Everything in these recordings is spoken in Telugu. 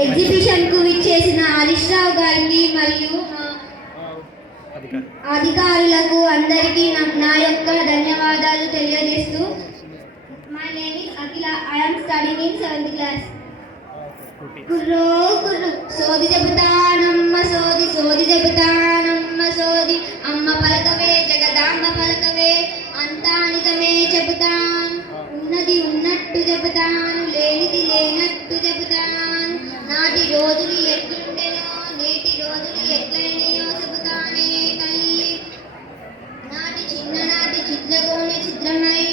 ఎగ్జిబిషన్ కు విచ్చేసిన హరీష్ రావు గారిని మరియు అధికారులకు అందరికీ నా యొక్క ధన్యవాదాలు తెలియజేస్తూ my name is Akhila. I am studying in 7th class. కుర్రో కుర్రు సోది చెబుతానమ్మ సోది సోది చెబుతానమ్మ సోది అమ్మ పలకవే జగదాంబ పలకవే అంతా నిజమే చెబుతాను ఉన్నది ఉన్నట్టు చెబుతాను లేనిది లేనట్టు చెబుతాను నాటి రోజులు ఎట్లుండెనో నేటి రోజులు ఎట్లయినాయో చెబుతానే తల్లి నాటి చిన్ననాటి చిత్రకోని చిత్రమై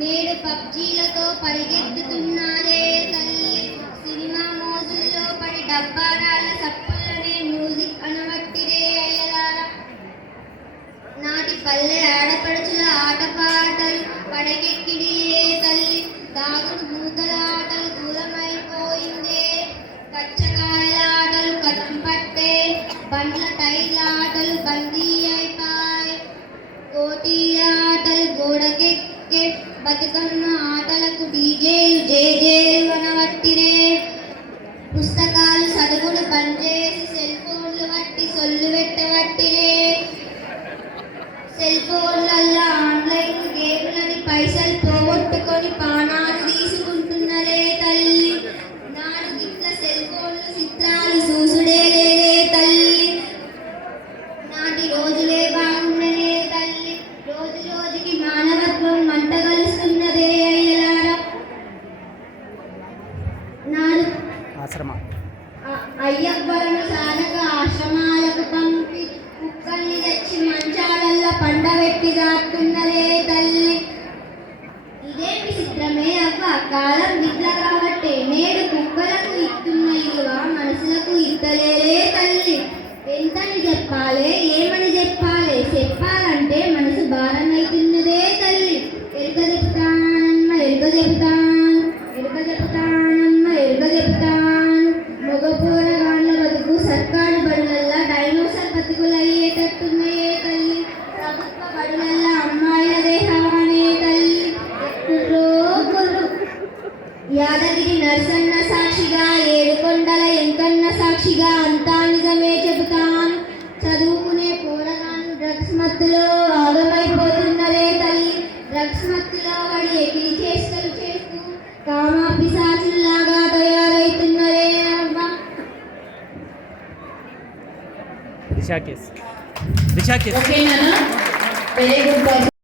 నేడు పబ్జీలతో పరిగెత్తుతున్నారే తల్లి సినిమా మోజుల్లో పడి డబ్బారాల సప్పులనే మ్యూజిక్ అనవట్టిరే అయ్యలారా నాటి పల్లె ఆడపడుచుల ఆటపాటలు పడకెక్కిడియే తల్లి దాగుడు మూతల ఆటలు దూరమైపోయిందే కచ్చకాయల ఆటలు కట్టు పట్టే బండ్ల టైర్ల ఆటలు బందీ అయిపోయి కోటీల ఆటలు గోడకెక్కే బతుకమ్మ ఆటలకు డీజేలు జేజేలు అనవట్టిరే పుస్తకాలు చదువులు బంద్ చేసి సెల్ ఫోన్లు బట్టి సొల్లు పెట్టవట్టిరే సెల్ ఫోన్లల్లో ఆన్లైన్ గేమ్లని పైసలు పోగొట్టుకొని పానాలు తీసుకుంటున్నరే తల్లి నాడు గిట్ల సెల్ ఫోన్లు చిత్రాలు చూసుడే లేదే తల్లి నాటి రోజులే బాగుండనే తల్లి రోజు రోజుకి మానవత్వం మంట కలుస్తున్నదే అయ్యలారా నాడు అయ్యవ్వలను సాధక ఆశ్రమాలకు పంపి కుక్కల్ని తెచ్చి మంచాలల్లో పండబెట్టి దాక్కున్నదే తల్లి ఇదేమి చిత్రమే అవ్వ కాలం గిట్ల కాబట్టి నేడు కుక్కలకు ఇస్తున్న ఇలువ మనసులకు ఇస్తలేరే తల్లి ఎంతని చెప్పాలి ఏమని చెప్పాలి చెప్పాలంటే మనసు భారం అవుతున్నదే తల్లి ఎరుక చెప్తానమ్మ ఎరుక చెప్తాను ఎరుక చెప్తానమ్మ ఎరుక చెప్తాను మగపూరగాళ్ళ బతుకు సర్కారు బడులల్లా డైనోసర్ బతుకులయ్యేటట్టున్నాయే తల్లి ప్రభుత్వ బడులల్లా అమ్మాయిల దేహానే తల్లి కుర్రో కుర్రు యాదగిరి నరసన్న సాక్షిగా ఏడుకొండల ఎంకన్న సాక్షిగా అంతా నిజమే చెబుతాను చదువుకునే పోరగాను డ్రగ్స్ మత్తులో ఆగమైపోతున్నరే తల్లి డ్రగ్స్ మత్తులో వాడి ఎగిరి చేష్టలు చేస్తూ కామాపిశాచుల్లాగా తయారవుతున్నరే అవ్వ దిశా కేస్ ఓకేనా వెరీ గుడ్.